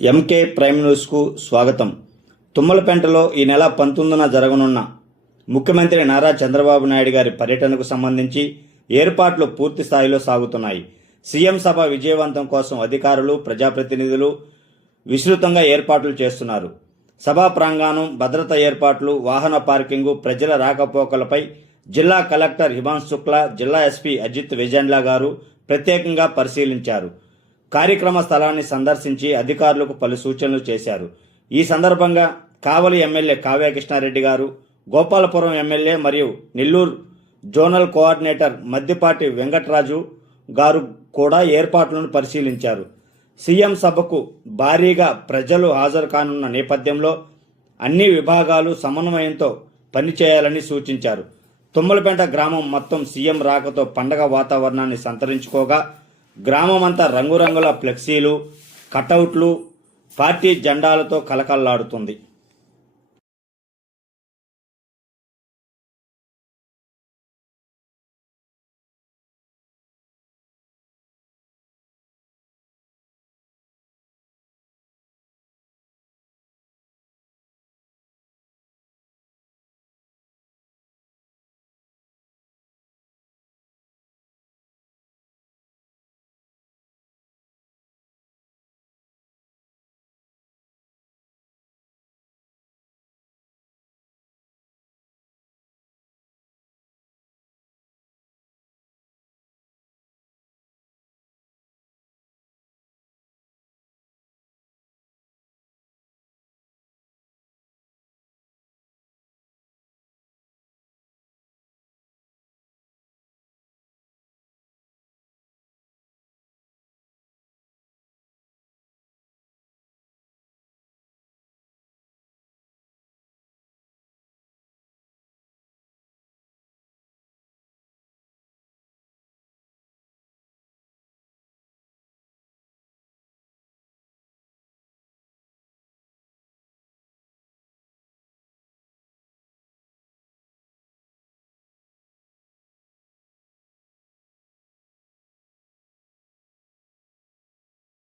MK prime న్యూస్కు స్వాగతం. తుమ్మలపెంటలో ఈ నెల 19న జరగనున్న ముఖ్యమంత్రి నారా చంద్రబాబు నాయుడు గారి పర్యటనకు సంబంధించి ఏర్పాట్లు పూర్తి స్థాయిలో సాగుతున్నాయి. సీఎం సభ విజయవంతం కోసం అధికారులు, ప్రజాప్రతినిధులు విస్తృతంగా ఏర్పాట్లు చేస్తున్నారు. సభా ప్రాంగణం, భద్రతా ఏర్పాట్లు, వాహన పార్కింగు, ప్రజల రాకపోకలపై జిల్లా కలెక్టర్ హిమాంశు శుక్లా, జిల్లా ఎస్పీ అజిత్ విజండ్ల గారు ప్రత్యేకంగా పరిశీలించారు. కార్యక్రమ స్థలాన్ని సందర్శించి అధికారులకు పలు సూచనలు చేశారు. ఈ సందర్భంగా కావలి ఎమ్మెల్యే కావ్య కృష్ణారెడ్డి గారు, గోపాలపురం ఎమ్మెల్యే మరియు నెల్లూరు జోనల్ కోఆర్డినేటర్ మద్దిపాటి వెంకటరాజు గారు కూడా ఏర్పాట్లను పరిశీలించారు. సీఎం సభకు భారీగా ప్రజలు హాజరు కానున్న నేపథ్యంలో అన్ని విభాగాలు సమన్వయంతో పనిచేయాలని సూచించారు. తుమ్మలపెంట గ్రామం మొత్తం సీఎం రాకతో పండగ వాతావరణాన్ని సంతరించుకోగా గ్రామమంతా రంగురంగుల ఫ్లెక్సీలు, కటౌట్లు, పార్టీ జెండాలతో కలకల్లాడుతుంది.